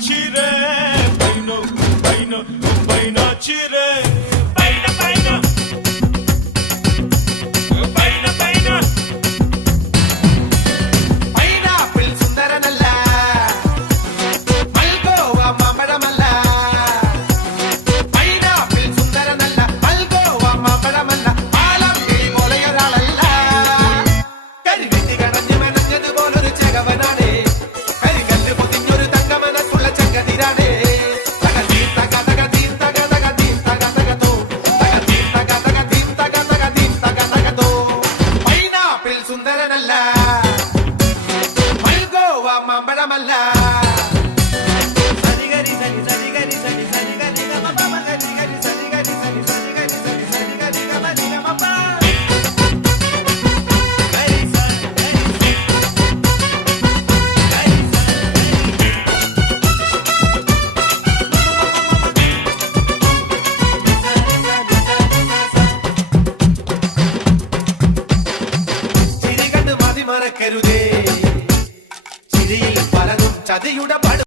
chire, baino chire, baina baina, baina baina. Pineapple sundaranalla, Malgoa mammadamalla. Pineapple sundaranalla, Malgoa mammadamalla. Aalam kili polayaralalla. Karivetti kadanje menanjadu poloru chagavanane. Karikallu puthinjoru thangamanakulla changadirane. സുന്ദരനല്ല Malgova മാമ്പഴമല്ല സരിഗരി സരി സരിഗരി സരി സരിഗരി ഗമപ സരിഗരി സരിഗരി സരി സരിഗരി സരി സരിഗരി ഗമരി ഗമപ ഗരി സരി മറക്കരുതേ ചിരിയിൽ പലതും ചതിയുടെ